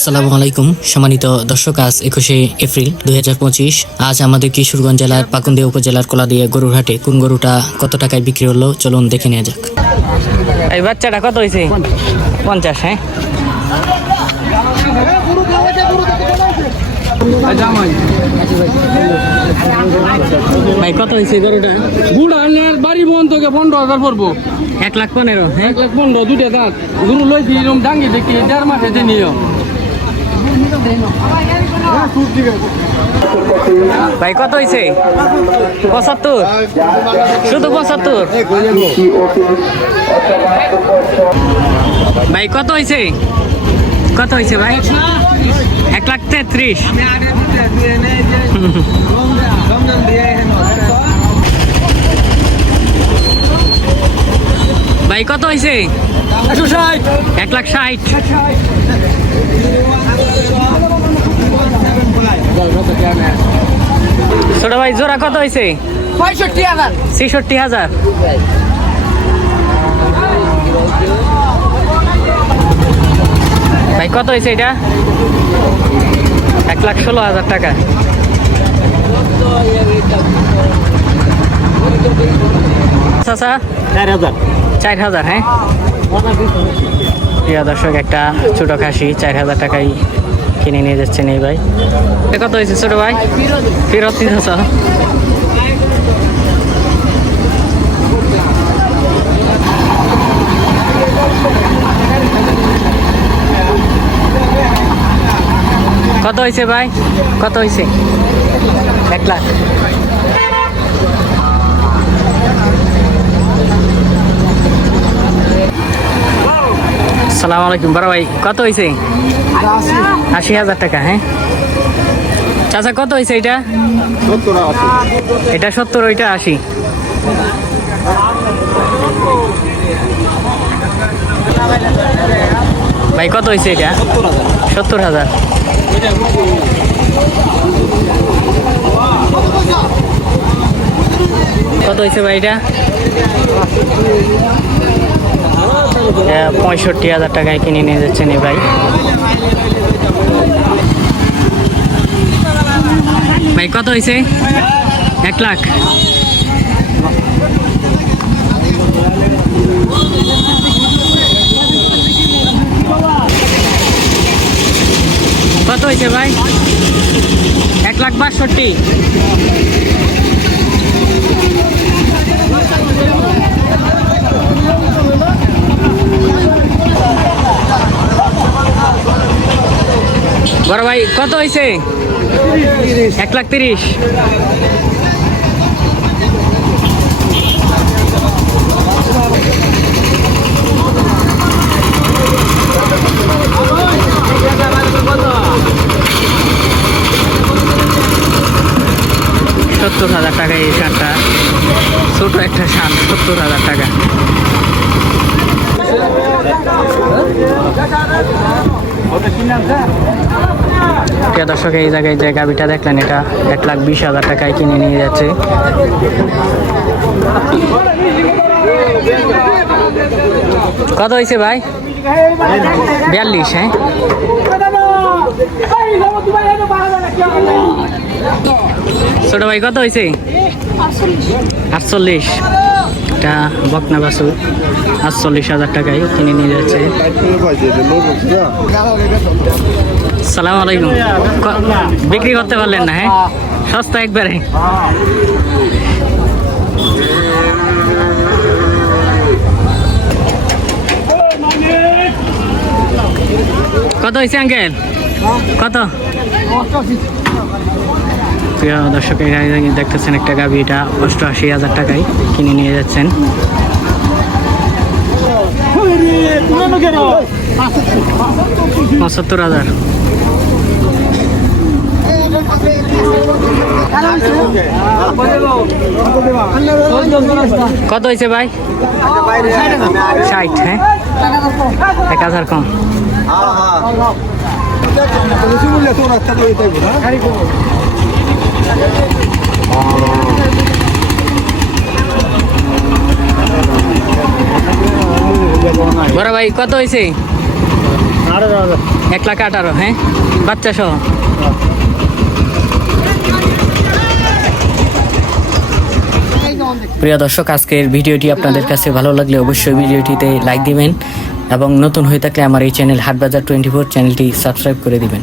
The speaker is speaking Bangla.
আসসালামু আলাইকুম। সম্মানিত দর্শক আজ একুশে এপ্রিল দুই হাজার পঁচিশ। আজ আমাদের কিশোরগঞ্জ জেলার পাকুন্দিয়া উপজেলার কোলাদিয়া গরুর হাটে কোন গরুটা কত টাকায় বিক্রি হলো? চলুন দেখে নেওয়া যাক। এই বাচ্চাটা কত হয়েছে পঞ্চাশ হ্যাঁ? ভাই কত হয়েছে গরুটা? গুড় আনলে বাড়ি বন্ধ থেকে পনেরো হাজার পড়ব। এক লাখ পনেরো হ্যাঁ? এক লাখ পনেরো দুইটা দাঁত। গুরু লইছি এরকম ডাঙ্গি দেখি দেড় মাসে যে নিও ভাই কত হয়েছে পঁচাত্তর। শুধু পঁচাত্তর? ভাই কত হয়েছে কত হয়েছে ভাই? এক লাখ তেত্রিশ। ভাই কত হয়েছে এক লাখ ষাট। ভাই জোড়া কত হয়েছে পঁয়ষট্টি হাজার। ছেষট্টি হাজার। ভাই কত হয়েছে এটা? এক লাখ ষোলো হাজার টাকা। চাচা? চার হাজার। চার হাজার হ্যাঁ? প্রিয় দর্শক একটা ছোট খাসি চার হাজার টাকায় কিনে নিয়ে যাচ্ছেন এই ভাই। কত হয়েছে ছোট ভাই? ফেরত দিতেছ কত হয়েছে ভাই? কত হয়েছে? এক লাখ। সালাম আলাইকুম। বড় ভাই, কত হয়েছে আশি হাজার টাকা হ্যাঁ? চাচা, কত হয়েছে এটা? এটা সত্তর, ওইটা আশি। ভাই, কত হয়েছে এটা? সত্তর হাজার। কত হয়েছে ভাই এটা এটা? পঁয়ষট্টি হাজার টাকায় কিনে নিয়ে যাচ্ছেন এই ভাই। ভাই, কত হয়েছে এক লাখ। কত হয়েছে ভাই? এক লাখ বাষট্টি বড় ভাই কত হয়েছে এক লাখ তিরিশ। সত্তর হাজার টাকা এই শার্টটা ছোট একটা শার্ট সত্তর হাজার টাকা। প্রিয় দর্শক, এই জায়গায় যে গাবিটা দেখলেন, এটা এক লাখ বিশ হাজার টাকায় কিনে নিয়ে যাচ্ছে। কত হয়েছে ভাই? বিয়াল্লিশ হ্যাঁ? ছোট ভাই, কত হয়েছে? আটচল্লিশ। এটা বকনা বাসু আটচল্লিশ হাজার টাকায় কিনে নিয়ে যাচ্ছে। সালাম আলাইকুম। বিক্রি করতে পারলেন না হ্যাঁ? সস্তা একবারে। কত হয়েছে আঙ্কেল? কত? প্রিয় দর্শক দেখতেছেন একটা গাভি, এটা অষ্টআশি হাজার টাকায় কিনে নিয়ে যাচ্ছেন। পঁচাত্তর হাজার। কত হয়েছে ভাই? ষাট হ্যাঁ? এক হাজার কম। বড় ভাই, কত হয়েছে এক লাখ আঠারো হ্যাঁ? বাচ্চা সহ। প্রিয় দর্শক, আজকের ভিডিওটি আপনাদের কাছে ভালো লাগলে অবশ্যই ভিডিওটিতে লাইক দিবেন এবং নতুন হয়ে থাকলে আমার এই চ্যানেল হাটবাজার টোয়েন্টি ফোর চ্যানেলটি সাবস্ক্রাইব করে দিবেন।